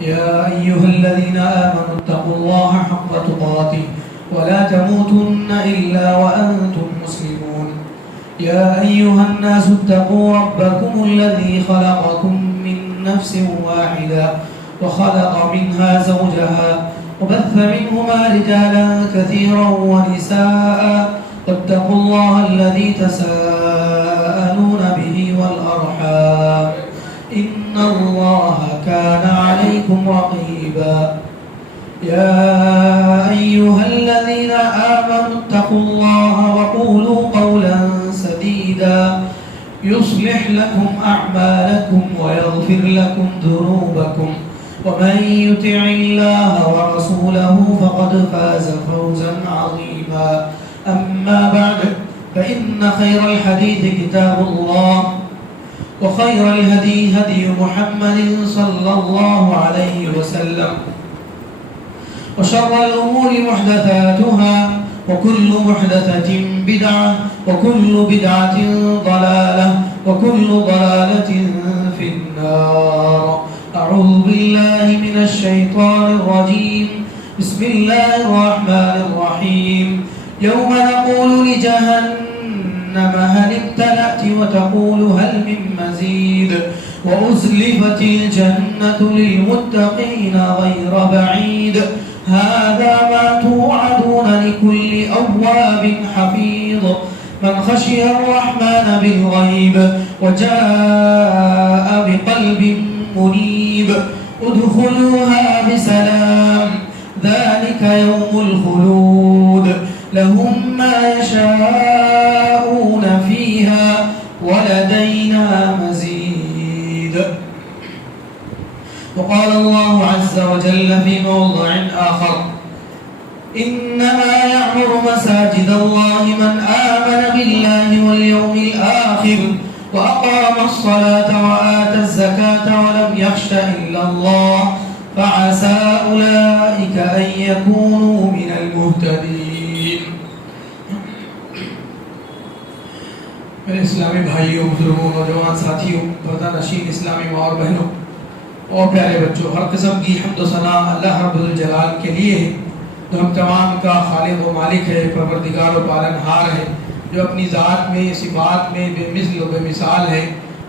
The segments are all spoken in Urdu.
يا أيها الذين آمنوا اتقوا الله حق تقاته ولا تموتن إلا وأنتم مسلمون. يا أيها الناس اتقوا ربكم الذي خلقكم من نفس واحدة وخلق منها زوجها وبث منهما رجالا كثيرا ونساء واتقوا الله الذي تساءلون به والأرحام إن الله كان عليكم رقيبا. يا أيها الذين آمنوا اتقوا الله وقولوا قولا سديدا يصلح لكم أعمالكم ويغفر لكم ذنوبكم ومن يطع الله ورسوله فقد فاز فوزا عظيما. أما بعد فإن خير الحديث كتاب الله وخير الهدي هدي محمد صلى الله عليه وسلم وشر الأمور محدثاتها وكل محدثة بدعة وكل بدعة ضلالة وكل ضلالة في النار. أعوذ بالله من الشيطان الرجيم. بسم الله الرحمن الرحيم. يوم نقول لجهنم هل امتلأت وتقول هل من مزيد وأزلفت الجنة للمتقين غير بعيد هذا ما توعدون لكل أواب حفيظ من خشي الرحمن بالغيب وجاء بقلب منيب ادخلوها بسلام ذلك يوم الخلود لهم ما يشاءون فيها ولدينا مزيد. وقال الله عز وجل في موضع آخر إنما يعمر مساجد الله من آمن بالله واليوم الآخر وأقام الصلاة وآتى الزكاة ولم يخش إلا الله فعسى أولئك أن يكونوا من المهتدين. میرے اسلامی بھائیوں، بزرگوں، نوجوان ساتھیوں، پردہ نشین اسلامی ماں اور بہنوں اور پیارے بچوں، ہر قسم کی حمد و ثنا اللہ رب الجلال کے لیے ہے جو ہم تمام کا خالق و مالک ہے، پروردگار و پالنہار ہے، جو اپنی ذات میں، صفات میں بے مثل و بے مثال ہے،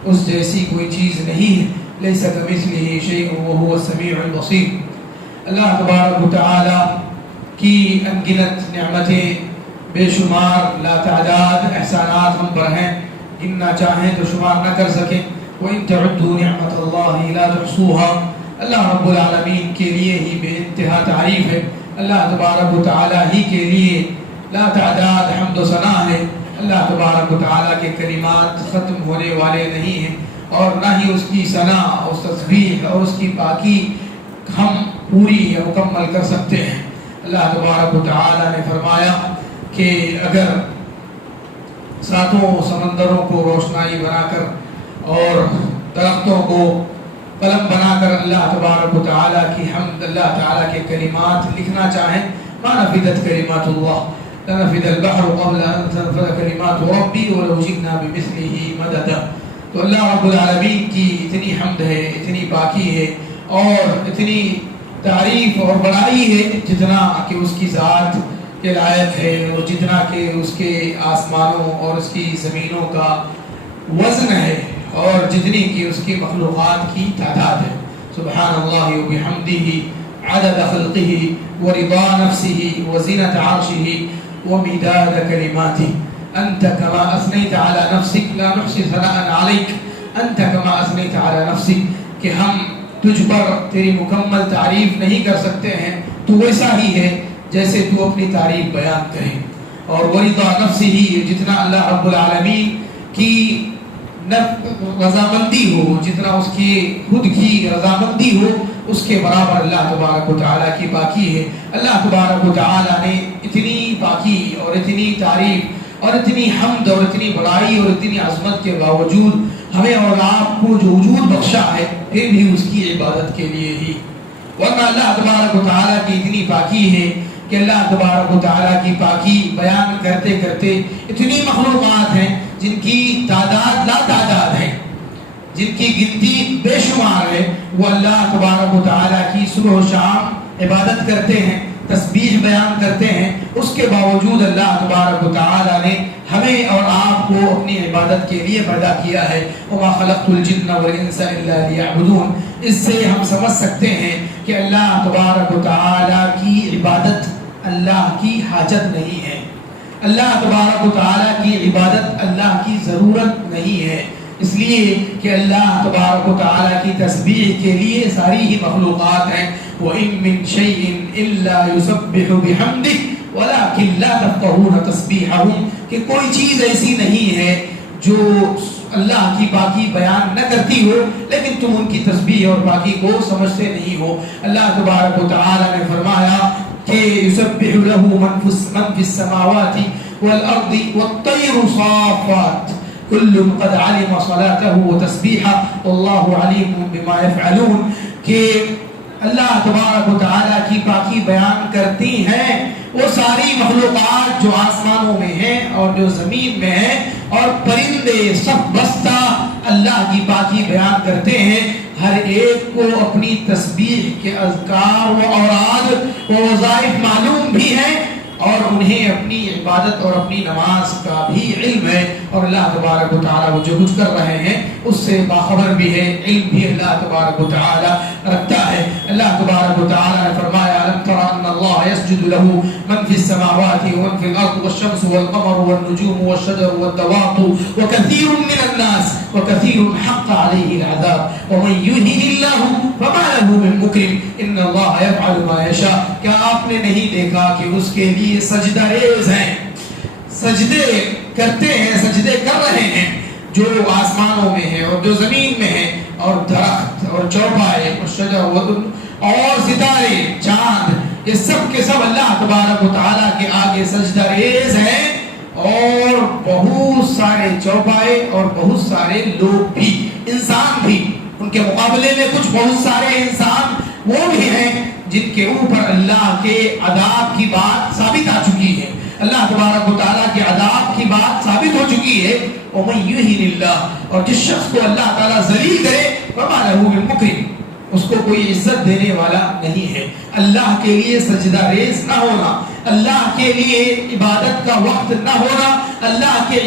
اس جیسی کوئی چیز نہیں ہے. لیس کمثلہ شیء وہو السمیع البصیر. اللہ تبارک و تعالی کی انگنت نعمتیں، بے شمار لاتعداد احسانات ہم پر ہیں، گننا چاہیں تو شمار نہ کر سکیں. وَإِن تَعُدُّوا نِعْمَةَ اللَّهِ لَا تُحْصُوهَا. اللہ رب العالمین کے لیے ہی بے انتہا تعریف ہے. اللہ تبارک و تعالی ہی کے لیے لا تعداد حمد و ثنا ہے. اللہ تبارک و تعالی کے کلمات ختم ہونے والے نہیں ہیں اور نہ ہی اس کی ثنا، اس تسبیح اور اس کی پاکی ہم پوری یا مکمل کر سکتے ہیں. اللہ تبارک و تعالی نے فرمایا کہ اگر ساتوں سمندروں کو روشنائی بنا کر اور درختوں کو قلم بنا کر اللہ تبارک و تعالی کی حمد، اللہ تعالی کے کلمات لکھنا چاہیں، ما نفدت کلمات اللہ لنفد البحر قبل ان تنفد کلمات ربی ولو جئنا بمثلہ مددا. تو اللہ رب العالمین کی اتنی حمد ہے، اتنی پاکی ہے اور اتنی تعریف اور بڑائی ہے جتنا کہ اس کی ذات کے لائق ہے اور جتنا کہ اس کے آسمانوں اور اس کی زمینوں کا وزن ہے اور جتنی کہ اس کی مخلوقات کی تعداد ہے. سبحان اللہ و بحمدہ عدد خلقہ ورضا نفسہ وزنۃ عرشہ ومداد کلماتہ. انت کما اثنیت علی نفسک لا نحصی ثناء علیک انت کما اثنیت علی نفسک. کہ ہم تجھ پر تیری مکمل تعریف نہیں کر سکتے ہیں، تو ویسا ہی ہے جیسے تو اپنی تعریف بیان کریں. اور ورضا نفسہ، جتنا اللہ رب العالمین کی رضامندی ہو، جتنا اس کی خود کی رضامندی ہو، اس کے برابر اللہ تبارک و تعالیٰ کی پاکی ہے. اللہ تبارک و تعالیٰ نے اتنی پاکی اور اتنی تعریف اور اتنی حمد اور اتنی بڑائی اور اتنی عظمت کے باوجود ہمیں اور آپ کو جو وجود بخشا ہے، پھر بھی اس کی عبادت کے لیے ہی. ورنہ اللہ تبارک و تعالیٰ کی اتنی پاکی ہے کہ اللہ تبارک و تعالیٰ کی پاکی بیان کرتے کرتے اتنی مخلوقات ہیں جن کی تعداد لا تعداد ہے. جن کی گنتی بے شمار ہے، وہ اللہ تبارک و تعالیٰ کی صبح و شام عبادت کرتے ہیں، تسبیح بیان کرتے ہیں، اس کے باوجود اللہ تبارک و تعالیٰ نے ہمیں اور آپ کو اپنی عبادت کے لیے پیدا کیا ہے۔ وَمَا خَلَقْتُ الْجِنَّ وَالْإِنسَ إِلَّا لِيَعْبُدُونَ۔ اس سے ہم سمجھ سکتے ہیں کہ اللہ تبارک و تعالیٰ کی عبادت اللہ کی حاجت نہیں ہے، اللہ تبارک و تعالیٰ کی عبادت اللہ کی ضرورت نہیں ہے، اس لیے کہ اللہ تبارک و تعالیٰ کی تسبیح کے لیے ساری ہی مخلوقات ہیں۔ وَإِن مِّن شَيْءٍ إِلَّا يُسَبِّحُ بِحَمْدِهِ وَلَكِن لَّا تَفْقَهُونَ تَسْبِيحَهُمْ، کہ کوئی چیز ایسی نہیں ہے جو اللہ کی پاکی بیان نہ کرتی ہو لیکن تم ان کی تسبیح اور پاکی کو سمجھتے نہیں ہو۔ اللہ تبارک و تعالیٰ نے فرمایا کہ يُسَبِّحُ لَهُ مَن فِي السَّمَاوَاتِ وَالْأَرْضِ وَالطَّيْرُ صَافَّاتٍ كُلٌّ قَدْ عَلِمَ صَلَاتَهُ وَتَسْبِيحَهُ وَاللَّهُ عَلِيمٌ بِمَا يَفْعَلُونَ، کہ اللہ تبارک و تعالیٰ کی پاکی بیان کرتی ہیں وہ ساری مخلوقات جو آسمانوں میں ہیں اور جو زمین میں ہیں، اور پرندے سب بستہ اللہ کی پاکی بیان کرتے ہیں۔ ہر ایک کو اپنی تسبیح کے اذکار و اوراد و وظائف معلوم بھی ہیں، اور انہیں اپنی عبادت اور اپنی نماز کا بھی علم ہے، اور اللہ تبارک و تعالیٰ وہ جو کچھ کر رہے ہیں اس سے باخبر بھی ہے، علم بھی اللہ تبارک و تعالیٰ رکھتا ہے۔ اللہ تبارک و تعالیٰ نے فرمایا أَلَمْ تَرَ أَنَّ اللَّهَ يَسْجُدُ لَهُ مَنْ فِي السَّمَاوَاتِ وَمَنْ فِي الْأَرْضِ وَالشَّمْسُ وَالْقَمَرُ وَالنُّجُومُ وَالشَّجَرُ وَالدَّوَابُ وَكَثِيرٌ مِّنَ النَّاسِ وَكَثِيرٌ حَقَّ عَلَيْهِ الْعَذَابُ وَمَن يُهِنِ اللَّهُ فَمَا لَهُ مِن مُّكْرِمٍ إِنَّ اللَّهَ يَفْعَلُ مَا يَشَاءُ۔ کیا آپ نے نہیں دیکھا کہ اس کے لیے سجدہ ریز ہیں، سجدے کرتے ہیں، سجدے کر رہے ہیں، جو آسمانوں میں ہے اور جو زمین میں ہے، اور درخت اور چوپائے اور شجر اور ستارے، چاند، یہ سب کے سب اللہ تبارک و تعالیٰ کے آگے سجدہ ریز ہیں، اور بہت سارے چوپائے اور بہت سارے لوگ بھی، انسان بھی، ان کے مقابلے میں کچھ بہت سارے انسان وہ بھی ہیں جن کے اوپر اللہ کے عذاب کی بات ثابت آ چکی ہے، اللہ تبارک و تعالیٰ کے عذاب کی بات ثابت ہو چکی ہے۔ وَمَن يُهِنِ اللَّهُ، اور جس شخص کو اللہ تعالیٰ ذلیل کرے، فَمَا لَهُ مِن مُّكْرِمٍ، اس کو کوئی عزت دینے والا نہیں ہے۔ اللہ کے لیے سجدہ ریز نہ ہونا، اللہ کے لیے عبادت کا وقت نہ ہونا، اللہ کی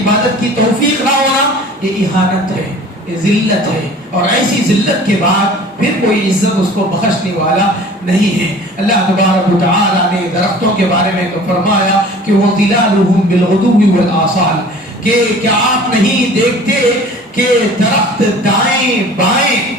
عبادت کی توفیق نہ ہونا، یہ اہانت ہے، یہ ذلت ہے، اور ایسی ذلت کے بعد پھر کوئی عزت اس کو بخشنے والا نہیں ہے۔ اللہ تبارک و تعالیٰ نے درختوں کے بارے میں تو فرمایا کہ وَظِلَالُهُمْ بِالْغُدُوِّ وَالْآصَالِ، کہ کیا آپ نہیں دیکھتے کہ درخت دائیں بائیں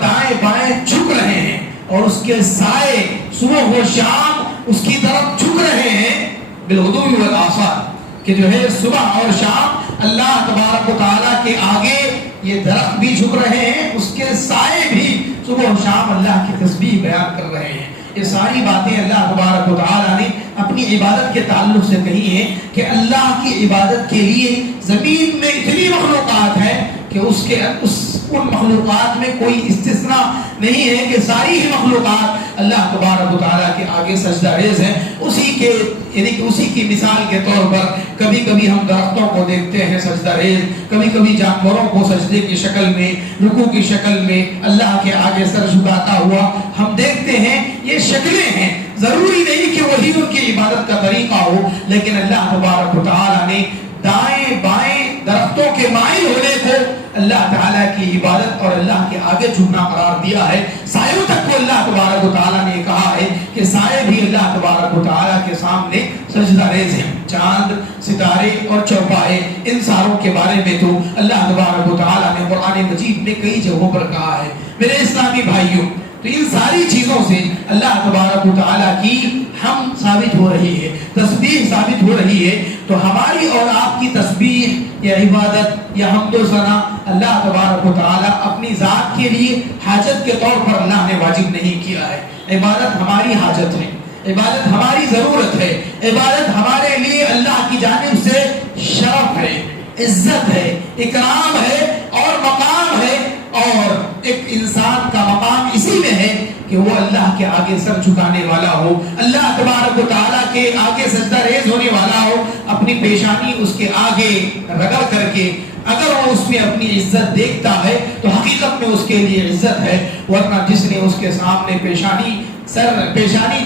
دائیں بائیں جھک رہے ہیں، اور اس کے سائے صبح و شام اس کی طرف جھک رہے ہیں، بالغدو والآصال، کہ جو ہے صبح اور شام اللہ تبارک و تعالیٰ کے آگے یہ درخت بھی جھک رہے ہیں، اس کے سائے بھی صبح و شام اللہ کی تسبیح بیان کر رہے ہیں۔ یہ ساری باتیں اللہ تبارک و تعالیٰ نے اپنی عبادت کے تعلق سے کہی ہیں کہ اللہ کی عبادت کے لیے زمین میں اتنی مخلوقات ہیں کہ ان مخلوقات میں کوئی استثناء نہیں ہے، کہ ساری ہی مخلوقات اللہ تبارک و تعالیٰ کے آگے سجدہ ریز ہیں۔ اسی کی مثال کے طور پر کبھی کبھی ہم درختوں کو دیکھتے ہیں سجدہ ریز، کبھی کبھی جانوروں کو سجدے کی شکل میں، رکوع کی شکل میں اللہ کے آگے سر جھکاتا ہوا ہم دیکھتے ہیں۔ یہ شکلیں ہیں، ضروری نہیں کہ وہی ان کی عبادت کا طریقہ ہو، لیکن اللہ تبارک و تعالیٰ نے دائیں بائیں درختوں کے مائل ہونے کو اللہ تعالیٰ کی عبادت اور اللہ کے آگے جھکنا قرار دیا ہے۔ سایوں تک کو اللہ تبارک و تعالیٰ نے کہا ہے کہ سائے بھی اللہ تبارک و تعالیٰ کے سامنے سجدہ ریز ہیں۔ چاند، ستارے اور چوپائے، ان ساروں کے بارے میں تو اللہ تبارک و تعالیٰ نے قرآن مجید میں کئی جگہوں پر کہا ہے۔ میرے اسلامی بھائیوں، تو ان ساری چیزوں سے اللہ تبارک و تعالیٰ کی ہم ثابت ہو رہی ہے، تسبیح ثابت ہو رہی ہے۔ تو ہماری اور آپ کی تسبیح یا عبادت یا حمد و ثنا اللہ تبارک و تعالیٰ اپنی ذات کے لیے حاجت کے طور پر اللہ نے واجب نہیں کیا ہے۔ عبادت ہماری حاجت ہے، عبادت ہماری ضرورت ہے، عبادت ہمارے لیے اللہ کی جانب سے شرف ہے، عزت ہے، اکرام ہے اور مقام ہے۔ اور ایک انسان کا مقام اسی میں ہے کہ وہ اللہ کے آگے سر جھکانے والا ہو، اللہ تبارک و تعالیٰ کے آگے سجدہ ریز ہونے والا ہو، اپنی پیشانی اس کے آگے رگڑ کر کے اگر وہ اس میں اپنی عزت دیکھتا ہے تو حقیقت میں اس کے لیے عزت ہے، ورنہ جس نے اس کے سامنے پیشانی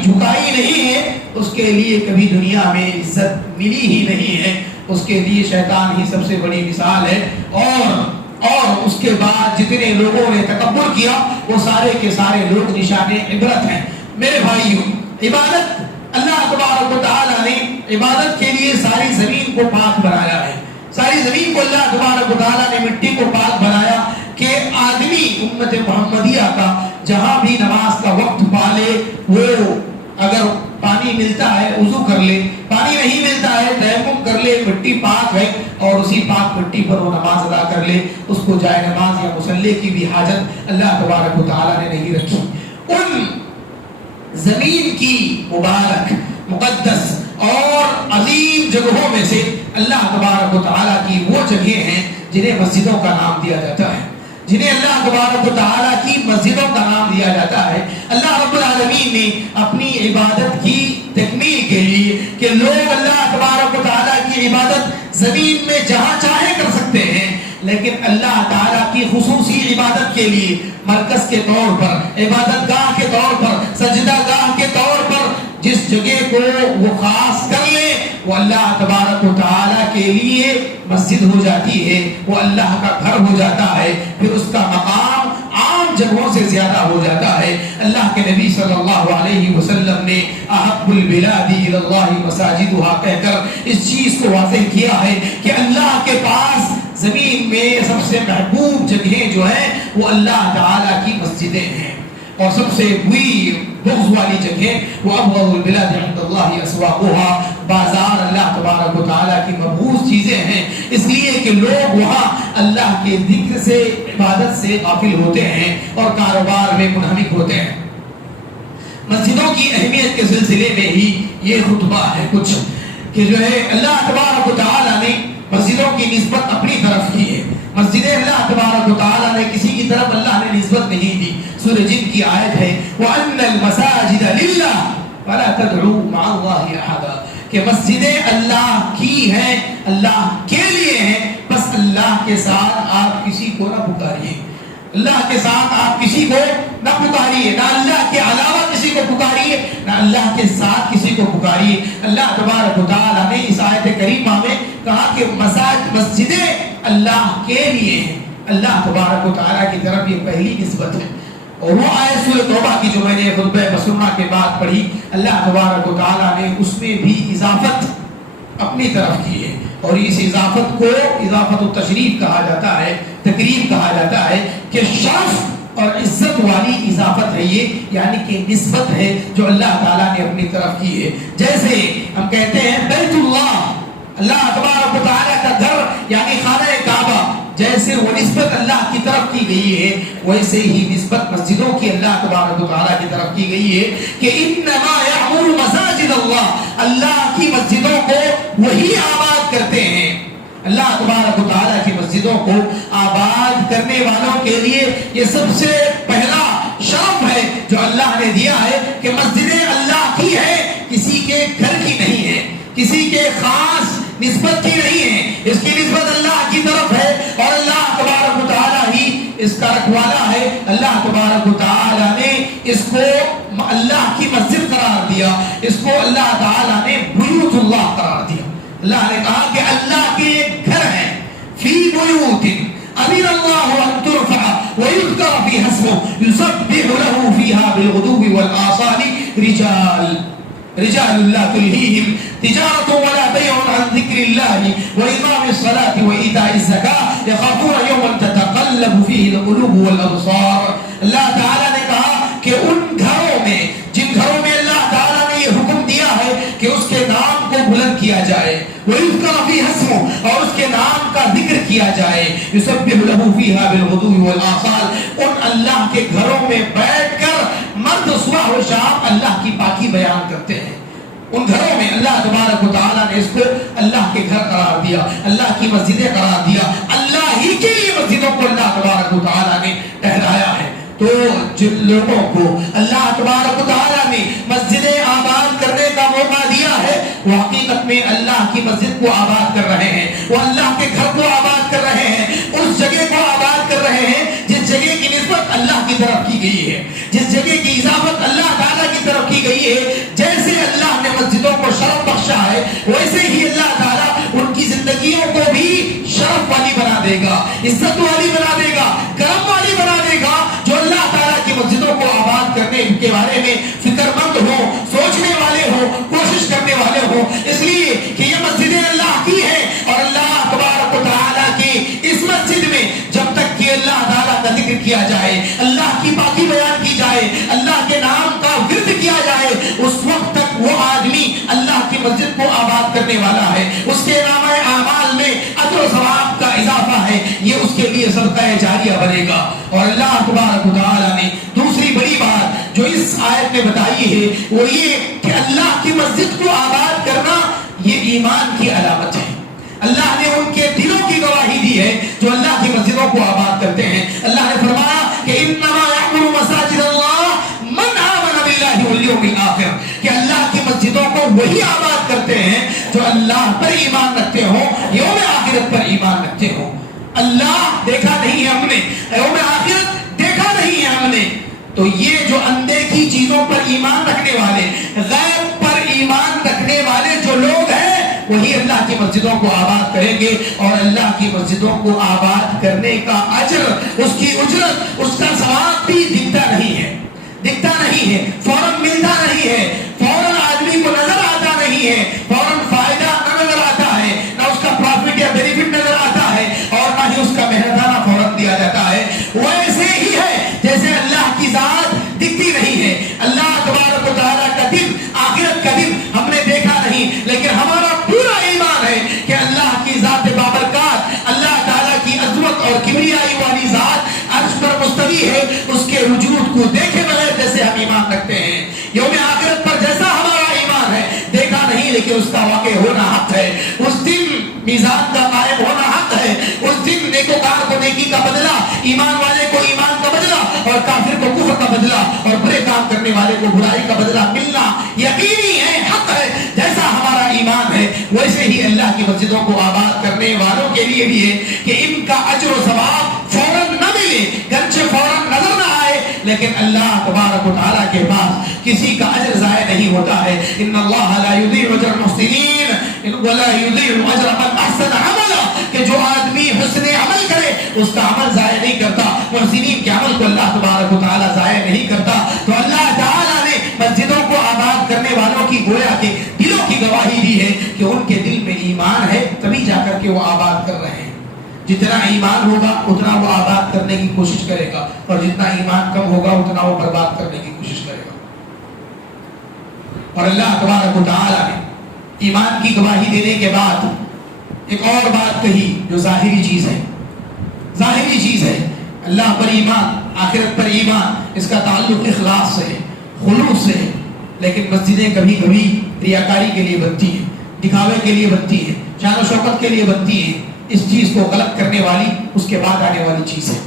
جھکائی نہیں ہے اس کے لیے کبھی دنیا میں عزت ملی ہی نہیں ہے، اس کے لیے شیطان ہی سب سے بڑی مثال ہے۔ اور اس کے بعد جتنے لوگوں نے تکبر کیا وہ سارے کے سارے لوگ نشان عبرت ہیں۔ میرے بھائیوں، عبادت اللہ تبارک و تعالیٰ نے عبادت کے لیے ساری زمین کو پاک بنایا ہے۔ ساری زمین کو اللہ تبارک و تعالیٰ نے مٹی کو پاک بنایا کہ آدمی امت محمدیہ کا جہاں بھی نماز کا وقت پالے، وہ اگر پانی ملتا ہے وضو کر لے، پانی نہیں ملتا ہے تیمم کر لے، مٹی پاک ہے اور اسی پاک مٹی پر وہ نماز ادا کر لے، اس کو جائے نماز یا مصلی کی بھی حاجت اللہ تبارک و تعالیٰ نے نہیں رکھی۔ ان زمین کی مبارک، مقدس اور عظیم جگہوں میں سے اللہ تبارک و تعالیٰ کی وہ جگہیں ہیں جنہیں مسجدوں کا نام دیا جاتا ہے، جنہیں اللہ تبارک و تعالیٰ کی مسجدوں کا نام دیا جاتا ہے۔ اللہ رب العالمین نے اپنی عبادت کی تکمیل کے لیے کہ لوگ اللہ تبارک و تعالیٰ کی عبادت زمین میں جہاں چاہے کر سکتے ہیں، لیکن اللہ تعالیٰ کی خصوصی عبادت کے لیے مرکز کے طور پر، عبادت گاہ کے طور پر، سجدہ گاہ کے طور پر جس جگہ کو وہ خاص کر لے وہ اللہ تبارک و تعالیٰ کے لیے مسجد ہو جاتی ہے، وہ اللہ کا گھر ہو جاتا ہے، پھر اس کا مقام عام جگہوں سے زیادہ ہو جاتا ہے۔ اللہ کے نبی صلی اللہ علیہ وسلم نے احب البلاد الی اللہ مساجدها کہہ کر اس چیز کو واضح کیا ہے کہ اللہ کے پاس زمین میں سب سے محبوب جگہیں جو ہیں وہ اللہ تعالیٰ کی مسجدیں ہیں، اور سب سے بری بغض والی جگہ وہ ابغض البلاد عند اللہ اسواقها، بازار اللہ تبارک و تعالیٰ کی مبغوض چیزیں ہیں، اس لیے کہ لوگ وہاں اللہ کے ذکر سے، عبادت سے غافل ہوتے ہیں اور کاروبار میں منہمک ہوتے ہیں۔ مسجدوں کی اہمیت کے سلسلے میں ہی یہ خطبہ ہے کچھ کہ جو ہے اللہ تبارک و تعالیٰ نے مسجدوں کی نسبت اپنی طرف کی ہے۔ مسجد اللہ تبارک و تعالیٰ نے کسی کی طرف اللہ نے نسبت نہیں دی۔ سورہ جن کی آیت ہے وَأَنَّ الْمَسَاجِدَ لِلَّهِ فَلَا تَدْعُوا مَعَ اللَّهِ أَحَدًا، کہ مسجدیں اللہ کی ہیں، اللہ کے لیے ہیں، بس اللہ کے ساتھ آپ کسی کو نہ پکاریے، اللہ کے ساتھ آپ کسی کو نہ پکاریے، نہ اللہ کے علاوہ کسی کو پکاریے، نہ اللہ کے ساتھ کسی کو پکاریے۔ اللہ تبارک و تعالیٰ نے اس آیت کریمہ میں کہا کہ مسجدیں اللہ کے لیے ہیں، اللہ تبارک و تعالیٰ کی طرف یہ پہلی نسبت ہے۔ اور وہ آیت سورہ توبہ کی جو میں نے خطبہ مسنونہ کے بعد پڑھی، اللہ تبارک و تعالیٰ نے اس میں بھی اضافت اپنی طرف کی ہے، اور اس اضافت کو اضافت التشریف کہا جاتا ہے، تکریم کہا جاتا ہے کہ شرف اور عزت والی اضافت ہے یہ، یعنی کہ نسبت ہے جو اللہ تعالیٰ نے اپنی طرف کی ہے۔ جیسے ہم کہتے ہیں بیت اللہ، اللہ تبارک و تعالیٰ کا گھر یعنی خانہ کعبہ، جیسے وہ نسبت اللہ کی طرف کی گئی ہے ویسے ہی نسبت مسجدوں کی اللہ تبارک و تعالیٰ کی طرف کی گئی ہے کہ انما یعمر مساجد اللہ، اللہ کی مسجدوں کو وہی آباد کرتے ہیں۔ اللہ تبارک و تعالیٰ کی مسجدوں کو آباد کرنے والوں کے لیے یہ سب سے پہلا شرف ہے جو اللہ نے دیا ہے کہ مسجدیں اللہ کی ہے، کسی کے گھر کی نہیں ہے، کسی کے خاص نسبت کی نہیں ہے، اس کی نسبت اللہ کی طرف ہے، اور اللہ تبارک و تعالیٰ ہی اس کا رکھوالا ہے۔ اللہ تبارک و تعالیٰ نے اس کو اللہ کی مسجد قرار دیا، اس کو اللہ تعالیٰ نے بیوت اللہ قرار دیا۔ اللہ نے کہا کہ اللہ کے ایک گھر ہیں، فی بیوت اذن اللہ ان ترفع ویذکر فیہا اسمہ یسبح لہ فیہا بالغدو والآصال رجال لا تلهيهم تجارة ولا بيع عن ذكر الله وإقام الصلاة وإيتاء الزكاة يخافون يوما تتقلب فيه القلوب والأبصار۔ اللہ تعالیٰ نے کہا کہ ان گھروں میں، جن گھروں میں اللہ تعالیٰ نے یہ حکم دیا ہے کہ اس کے نام کو بلند کیا جائے، وَيُذْكَرَ فِيهَا اسْمُهُ، اور اس کے نام کا ذکر کیا جائے، يُسَبِّحُ لَهُ فِيهَا بِالْغُدُوِّ وَالْآصَالِ، ان اللہ کے گھروں میں بیٹھ کر مرد صبح و شام اللہ کی پاکی بیان کرتے ہیں۔ ان گھروں میں اللہ تبارک و تعالیٰ نے اس کو اللہ کے گھر قرار دیا، اللہ کی مسجدیں قرار دیا، اللہ ہی کے لیے مسجدوں کو اللہ تبارک و تعالیٰ نے ٹھہرایا ہے۔ تو جن لوگوں کو اللہ تبارک و تعالیٰ نے مسجدیں آباد کرنے کا موقع دیا ہے وہ حقیقت میں اللہ کی مسجد کو آباد کر رہے ہیں، وہ اللہ کے گھر کو آباد کر رہے ہیں، اس جگہ کو آباد کر رہے ہیں جس جگہ کی نسبت اللہ کی طرف کی گئی ہے، جس جگہ کی اضافت اللہ تعالیٰ کی طرف کی گئی ہے۔ جیسے اللہ نے مسجدوں کو شرف بخشا ہے ویسے ہی اللہ تعالیٰ ان کی زندگیوں کو بھی شرف والی بنا دے گا، عزت والی بنا دے گا، کرم والی بنا دے گا، جو اللہ تعالیٰ کی مسجدوں کو آباد کرنے کے بارے میں فکر مند ہو، سوچنے والے ہو، کوشش کرنے والے ہو، اس لیے کہ یہ مسجدیں اللہ کی ہیں اور اللہ تبارک و تعالیٰ کی اس مسجد میں جب تک کہ اللہ تعالیٰ کا ذکر کیا جائے، اللہ کی پاکی بیان کی جائے، اللہ کے نام کا ورد کیا جائے، اس وقت تک وہ آدمی اللہ کی مسجد کو آباد کرنے والا ہے، اس کے نامہ اعمال میں اجر و ثواب کا اضافہ ہے، یہ اس کے لیے صدقہ جاریہ بنے گا۔ اور اللہ تبارک و تعالیٰ نے دوسری بڑی بات جو اس آیت میں بتائی ہے وہ یہ کہ اللہ کی مسجد کو آباد کرنا یہ ایمان کی علامت ہے۔ اللہ نے ان کے دلوں کی گواہی دی ہے جو اللہ کی مسجدوں کو آباد کرتے ہیں۔ اللہ نے فرمایا کہ انما یعمر مساجد اللہ من آمن باللہ والیوم الآخر، کہ اللہ کی مسجدوں کو وہی آباد کرتے ہیں جو اللہ پر ایمان رکھتے ہوں، یوم آخرت پر ایمان رکھتے ہوں۔ اللہ دیکھا نہیں ہے ہم نے، یوم آخرت دیکھا نہیں ہے ہم نے، تو یہ جو اندیکھی چیزوں پر ایمان رکھنے والے، غیب پر ایمان رکھنے والے جو لوگ ہیں وہی اللہ کی مسجدوں کو آباد کریں گے، اور اللہ کی مسجدوں کو آباد کرنے کا اجر، اس کی اجرت، اس کا ثواب بھی دکھتا نہیں ہے، دکھتا نہیں ہے، فوراً ملتا نہیں ہے، فوراً آدمی کو نظر آتا نہیں ہے، فوراً فائدہ نہ نظر آتا ہے، نہ اس کا پروفٹ یا بینیفٹ نظر آتا ہے، اور نہ ہی اس کا محنتانہ فوراً دیا جاتا ہے۔ ویسے ہی ہے جیسے اللہ کی ذات دکھتی نہیں ہے، اللہ تبارک و تعالیٰ کا دن، آخرت کا دن ہم نے دیکھا نہیں، لیکن ہمارا پورا ایمان ہے کہ اللہ کی ذات بابرکات، اللہ تعالیٰ کی عظمت اور کبریائی والی ذات عرش پر مستوی ہے، اس کے وجود کو دیکھے بغیر جیسے ہم ایمان رکھتے ہیں، یوم آخرت پر جیسا ہمارا ایمان ہے، دیکھا نہیں لیکن اس کا واقع ہونا حق ہے، اس دن میزان کا قائم ہونا حق ہے، اس دن نیکوکار کو نیکی کا بدلہ، ایمان والے کو ایمان کا بدلہ، اور کافر کو کفر کا بدلہ، اور برے کام کرنے والے کو برائی کا بدلہ ملنا یقینی ہے، حق ہے۔ جیسا ہمارا ایمان ہے ویسے ہی اللہ کی مسجدوں کو آباد کرنے والوں کے لیے بھی ہے کہ ان کا اجر و ثواب فوراً نہ ملے، گرچہ فوراً نظر نہ آئے، لیکن اللہ تبارک و تعالیٰ کے پاس کسی کا اجر ضائع نہیں ہوتا ہے۔ ان اللہ لا یضیع اجر المحسنین ولا یضیع اجر من احسن عملا، کہ جو آدمی حسن عمل کرے اس کا عمل ضائع نہیں کرتا، محسنین کے عمل کو اللہ تبارک و تعالیٰ ضائع نہیں کرتا۔ تو اللہ تعالیٰ نے مسجدوں کو آباد کرنے والوں کی گویا کے دلوں کی گواہی دی ہے کہ ان کے دل میں ایمان ہے، تبھی جا کر کے وہ آباد کر رہے ہیں۔ جتنا ایمان ہوگا اتنا وہ آباد کرنے کی کوشش کرے گا، اور جتنا ایمان کم ہوگا اتنا وہ برباد کرنے کی کوشش کرے گا۔ اور اللہ تبارک و تعالیٰ نے ایمان کی گواہی دینے کے بعد ایک اور بات کہی جو ظاہری چیز ہے، ظاہری چیز ہے، اللہ پر ایمان، آخرت پر ایمان، اس کا تعلق اخلاص سے ہے، خلوص سے ہے۔ لیکن مسجدیں کبھی کبھی ریاکاری کے لیے بنتی ہیں، دکھاوے کے لیے بنتی ہیں، شان و شوکت کے لیے بنتی ہیں۔ اس چیز کو غلط کرنے والی اس کے بعد آنے والی چیز ہے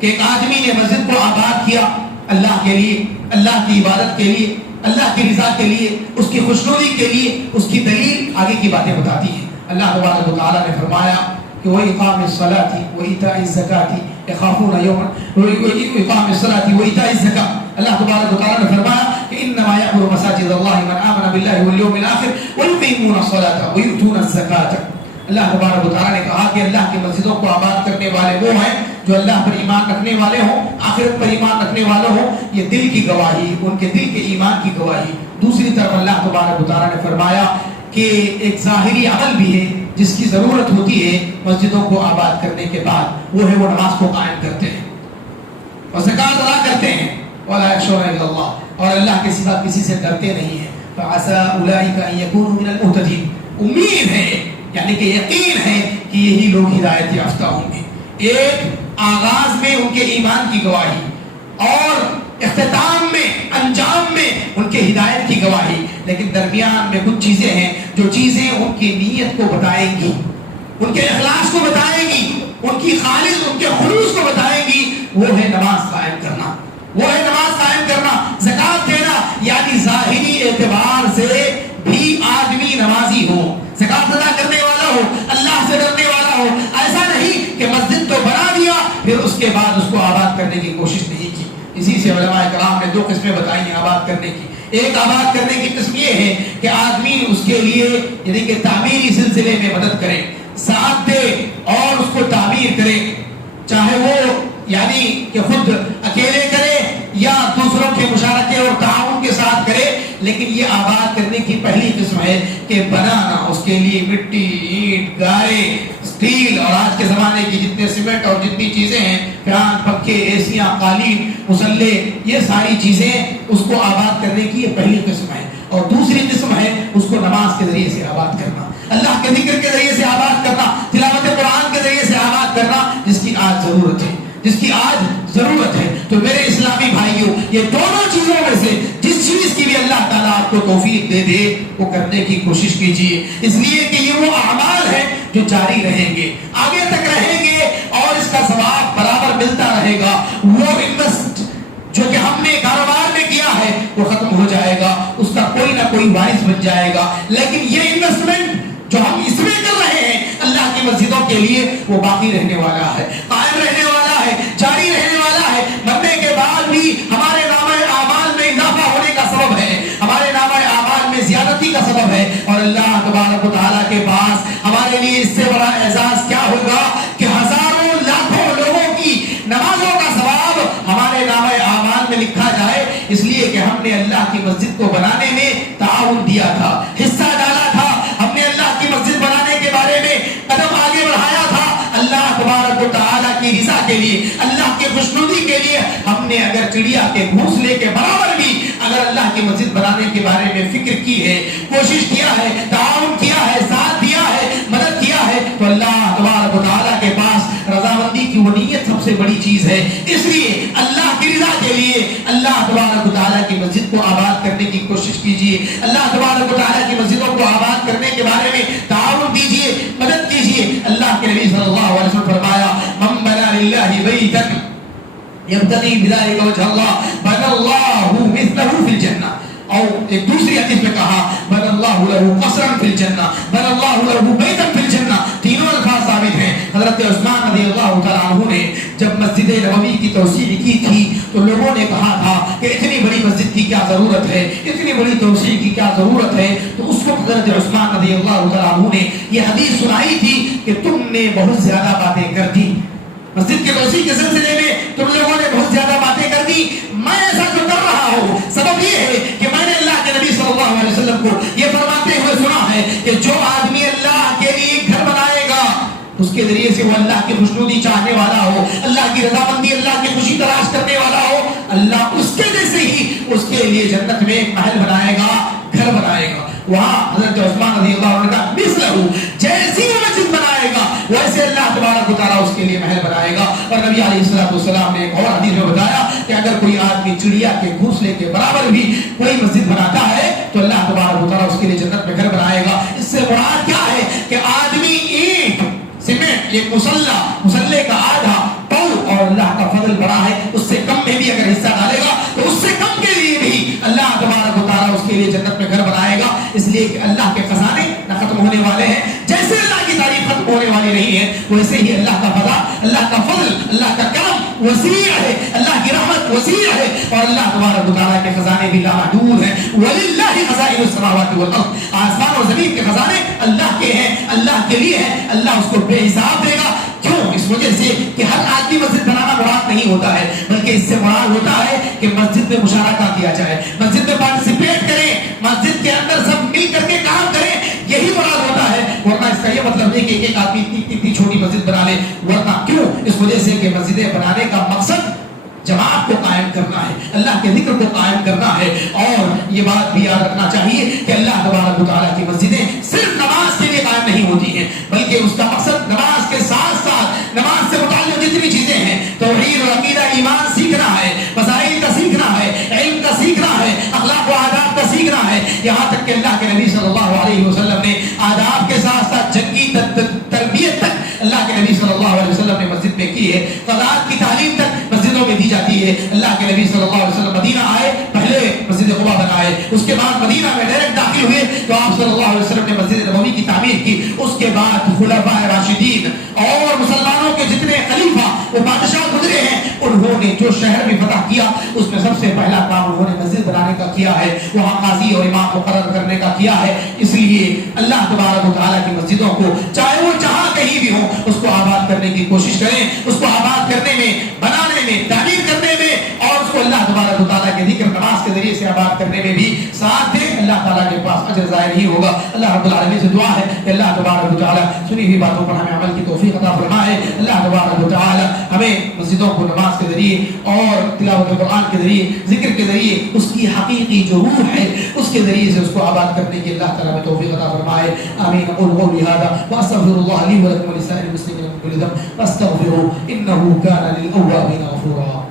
کہ ایک آدمی نے مسجد کو آباد کیا اللہ کے لیے، اللہ کی عبادت کے لیے، اللہ کی رضا کے لیے، اس کی خوشنودی کے لیے، اس کی دلیل آگے کی باتیں بتاتی ہیں۔ اللہ تبارک و تعالیٰ نے فرمایا کہ وَإِقَامِ الصَّلَاةِ وَإِيتَاءِ الزَّكَاةِ يَخَافُونَ يَوْمًا وَإِقَامِ الصَّلَاةِ وَإِيتَاءِ الزَّكَاةِ، اللہ تبارک و تعالیٰ نے فرمایا کہ انما یأمر مساجد اللہ من آمن باللہ والیوم الآخر ویقیمون الصلاة ویؤتون الزکاة۔ اللہ تبارک و تعالیٰ نے کہا کہ اللہ کی مسجدوں کو آباد کرنے والے وہ ہیں جو اللہ پر ایمان رکھنے والے ہوں، آخرت پر ایمان رکھنے والے ہوں۔ یہ دل کی گواہی، ان کے دل کے ایمان کی گواہی۔ دوسری طرف اللہ تبارک و تعالیٰ نے فرمایا کہ ایک ظاہری عمل بھی ہے جس کی ضرورت ہوتی ہے مسجدوں کو آباد کرنے کے بعد، وہ ہے وہ نماز کو قائم کرتے ہیں اور زکوٰۃ ادا کرتے ہیں، وَلَا يَخْشَوْنَ إِلَّا اللَّهَ، اور اللہ کے سوا کسی سے ڈرتے نہیں ہیں۔ فَعَسَىٰ أُولَٰئِكَ أَن يَكُونُوا مِنَ الْمُهْتَدِينَ، امید ہے یعنی کہ یقین ہے کہ یہی لوگ ہدایت یافتہ ہوں گے۔ ایک آغاز میں ان کے ایمان کی گواہی اور اختتام میں، انجام میں ان کے ہدایت کی گواہی، لیکن درمیان میں کچھ چیزیں ہیں جو چیزیں ان کی نیت کو بتائیں گی، ان کے اخلاص کو بتائیں گی، ان کی خالص، ان کے خلوص کو بتائیں گی، وہ ہے نماز قائم کرنا، وہ ہے نماز قائم کرنا، زکات دینا، یعنی ظاہری اعتبار سے بھی آدمی نمازی ہو، زکات ادا کرنے والا ہو، اللہ سے ڈرنے والا ہو۔ ایسا نہیں کہ مسجد تو بنا دیا پھر اس کے بعد اس کو آباد کرنے کی کوشش نہیں کی۔ اسی سے علماء کرام نے دو قسمیں بتائی ہیں آباد کرنے کی۔ ایک آباد کرنے کی قسم یہ ہے کہ آدمی اس کے لیے یعنی کہ تعمیری سلسلے میں مدد کرے، ساتھ دے اور اس کو تعمیر کرے، چاہے وہ یعنی کہ خود اکیلے کرے یا دوسروں کے مشارکے اور تعاون کے ساتھ کرے، لیکن یہ آباد کرنے کی پہلی قسم ہے کہ بنانا، اس کے لیے مٹی، اینٹ، گارے، اسٹیل اور آج کے زمانے کی جتنے سیمنٹ اور جتنی چیزیں ہیں، فیان، پنکھے، ایسیاں، قالین، مصلے، یہ ساری چیزیں اس کو آباد کرنے کی یہ پہلی قسم ہے۔ اور دوسری قسم ہے اس کو نماز کے ذریعے سے آباد کرنا، اللہ کے ذکر کے ذریعے سے آباد کرنا، تلاوت قرآن کے ذریعے سے آباد کرنا، جس کی آج ضرورت ہے، جس کی آج ضرورت ہے۔ تو میرے اسلامی بھائیوں، یہ دونوں چیزوں میں سے جس چیز کی بھی اللہ تعالیٰ آپ کو توفیق دے دے وہ کرنے کی کوشش کیجیے، اس لیے کہ یہ وہ اعمال ہیں جو جاری رہیں گے، آگے تک رہیں گے اور اس کا ثواب برابر ملتا رہے گا۔ وہ انویسٹ جو کہ ہم نے کاروبار میں کیا ہے وہ ختم ہو جائے گا، اس کا کوئی نہ کوئی وارث بن جائے گا، لیکن یہ انویسٹمنٹ جو ہم اس میں کر رہے ہیں اللہ کی مسجدوں کے لیے وہ باقی رہنے والا ہے، قائم رہنے والا ہے، جاری رہنے والا ہے، مرنے کے بعد بھی ہمارے نامہ اعمال میں اضافہ ہونے کا سبب ہے، ہمارے نامہ اعمال میں زیادتی کا سبب ہے، اور اللہ تبارک و تعالیٰ کے پاس ہمارے لیے اس سے بڑا اعزاز کیا ہوگا کہ ہزاروں لاکھوں لوگوں کی نمازوں کا ثواب ہمارے نامہ اعمال میں لکھا جائے، اس لیے کہ ہم نے اللہ کی مسجد کو بنانے میں تعاون دیا تھا، حصہ ڈالا تھا، ہم نے اللہ کی مسجد بنانے کے بارے میں قدم آگے بڑھایا تھا، اللہ تبارک و تعالیٰ کی رضا کے لیے، اللہ کی خوشنودی کے لیے ہم نے اگر چڑیا کے گھونسلے کے برابر بھی اگر اللہ کی مسجد بنانے کے بارے میں فکر کی ہے، کوشش کیا ہے، تعاون کیا ہے، ساتھ دیا ہے، مدد کیا ہے، تو اللہ تبارک و تعالیٰ کے پاس رضامندی کی وہ نیت سب سے بڑی چیز ہے۔ اس لیے اللہ کی رضا کے لیے اللہ تبارک و تعالیٰ کی مسجد کو آباد کرنے کی کوشش کیجیے، اللہ تبارک و تعالیٰ کی مسجدوں کو آباد کرنے کے بارے میں تعاون دیجیے، مدد کیجیے۔ اللہ کے نبی صلی اللہ علیہ وسلم فرمایا من بنا للہ بیتا یبتغی بذلک وجہ اللہ بنى اللہ مثلہ فی الجنہ، اور ایک دوسری حدیث میں کہا بنى اللہ لہ قصرا فی الجنہ بنى اللہ لہ بیتا فی الجنہ، تینوں الفاظ ثابت ہیں۔ حضرت عثمان رضی اللہ تعالیٰ عنہ نے جب مسجد نبوی کی توسیع کی تھی تو لوگوں نے کہا تھا کہ اتنی بڑی مسجد کی کیا ضرورت ہے، اتنی بڑی توسیع کی کیا ضرورت ہے، تو اس وقت حضرت عثمان رضی اللہ تعالیٰ عنہ نے یہ حدیث سنائی تھی کہ تم نے بہت زیادہ باتیں کر دی، مسجد کے توسیع کے سلسلے میں تم لوگوں نے بہت زیادہ باتیں کر دی، میں ایسا جو کر رہا ہوں سبب یہ ہے کہ میں نے اللہ کے نبی صلی اللہ علیہ وسلم کو یہ فرماتے ہوئے سنا ہے کہ جو آدمی اللہ کے لیے گھر بنائے گا اس کے ذریعے سے وہ اللہ کی خوشنودی چاہنے والا ہو، اللہ کی رضامندی، اللہ کی خوشی تلاش کرنے والا ہو، اللہ اس کے جیسے ہی اس کے لیے جنت میں ایک محل بنائے گا، گھر بنائے گا۔ وہاں حضرت عثمان رضی اللہ عنہ کا مثلہ جیسی وہ مسجد بنائے گا ویسے اللہ تبارک و تعالیٰ اس کے لیے محل بنائے گا۔ اور نبی علیہ السلام نے ایک اور حدیث میں بتایا کہ اگر کوئی آدمی چڑیا کے گھونسلے کے برابر بھی کوئی مسجد بناتا ہے تو اللہ تبارک و تعالیٰ اس کے لیے جنت میں گھر بنائے گا۔ اس سے مراد کیا ہے کہ آدمی اینٹ، سیمنٹ، ایک مسلے کا آدھا پاؤ، اور اللہ کا فضل بڑا ہے، اس سے کم میں بھی اگر حصہ ڈالے گا تو اس سے کم کے لیے بھی اللہ تبارک و تعالیٰ اس کے لیے جنت میں گھر بنائے گا، اس لیے کہ اللہ کے خزانے نہ ختم ہونے والے ہیں، جیسے اللہ کی تعریف ختم ہونے والی نہیں ہے ویسے ہی اللہ کا فضل، اللہ کا فضل، اللہ کا کرم وسیع ہے، اللہ کی رحمت وسیع ہے، اور اللہ تبارک و تعالیٰ کے خزانے بھی لامحدود ہیں۔ وَلِلَّهِ خَزَائِنُ السَّمَاوَاتِ وَالْأَرْضِ، آسمان اور زمین کے خزانے اللہ کے ہیں، اللہ کے لیے ہیں، اللہ اس کو بے حساب دے گا۔ کیوں؟ اس وجہ سے کہ ہر آدمی مسجد بنانا مراد نہیں ہوتا ہے، بلکہ اس سے مراد ہوتا ہے کہ مسجد میں مشارکہ کیا جائے، مسجد میں پارٹیسپیٹ کریں، مسجد کے اندر سب مل کر کے کام کریں، یہی مراد ہوتا ہے، ورنہ اس کا یہ مطلب نہیں کہ ایک آدمی اتنی چھوٹی مسجد بنا لے، ورنہ کیوں؟ اس وجہ سے کہ مسجدیں بنانے کا مقصد جماعت کو قائم کرنا ہے، اللہ کے ذکر کو قائم کرنا ہے، اور یہ بات بھی یاد رکھنا چاہیے کہ اللہ تبارک و تعالیٰ کی مسجدیں صرف نماز کے لیے قائم نہیں ہوتی ہیں، بلکہ اس کا مقصد نماز کے ساتھ ساتھ نماز سے متعلق جتنی چیزیں ہیں، توحید اور عقیدہ ایمان سیکھنا ہے، مسائل کا سیکھنا ہے، علم کا سیکھنا ہے، اخلاق و آداب کا سیکھنا ہے، یہاں تک کہ اللہ کے نبی صلی اللہ علیہ وسلم نے آداب کے ساتھ ساتھ جنگی تربیت تک اللہ کے نبی صلی اللہ علیہ وسلم نے مسجد میں کی ہے، فضائل کی تعلیم تک مسجد نبی صلی اللہ علیہ وسلم مدینہ آئے، پہلے مسجد قباء بنائے، اس کے بعد مدینہ میں ڈائریکٹ داخل ہوئے تو آپ صلی اللہ علیہ وسلم نے مسجد نبوی کی تعمیر کی. اس کے بعد خلفاء راشدین اور مسلمانوں کے جتنے خلیفہ وہ بادشاہ گزرے ہیں، انہوں نے جو شہر بھی فتح کیا اس میں سب سے پہلا کام انہوں نے مسجد بنانے کا کیا ہے، وہاں قاضی اور امام مقرر کرنے کا کیا ہے. اس لیے اللہ تبارک و تعالیٰ کی مسجدوں کو چاہے وہ جہاں کہیں بھی ہوں اس کو آباد کرنے کی کوشش کریں، اس کو آباد کرنے میں، بنانے میں، تعمیر کرنے میں، اور اس کو اللہ تبارک و تعالیٰ کے ذکر نماز کے ذریعے سے آباد کرنے میں بھی ساتھ دیں. اللہ تعالیٰ کے پاس اجر ضائع نہیں ہوگا. اللہ رب العالمین سے دعا ہے کہ اللہ تبارک و تعالیٰ سنی ہوئی باتوں پر ہمیں عمل کی توفیق عطا فرمائے. اللہ تبارک و تعالیٰ ہمیں مسجدوں کو نماز کے ذریعے اور تلاوت قرآن کے ذریعے، ذکر کے ذریعے اس کی حقیقی جو روح ہے اس کے ذریعے سے اس کو آباد کرنے کی اللہ تعالیٰ ہمیں توفیق عطا فرمائے. آمین. اقول قولی هذا واستغفر الله لي ولكم ولسائر المسلمين من كل ذنب فاستغفروه انه كان للأوابين غفورا.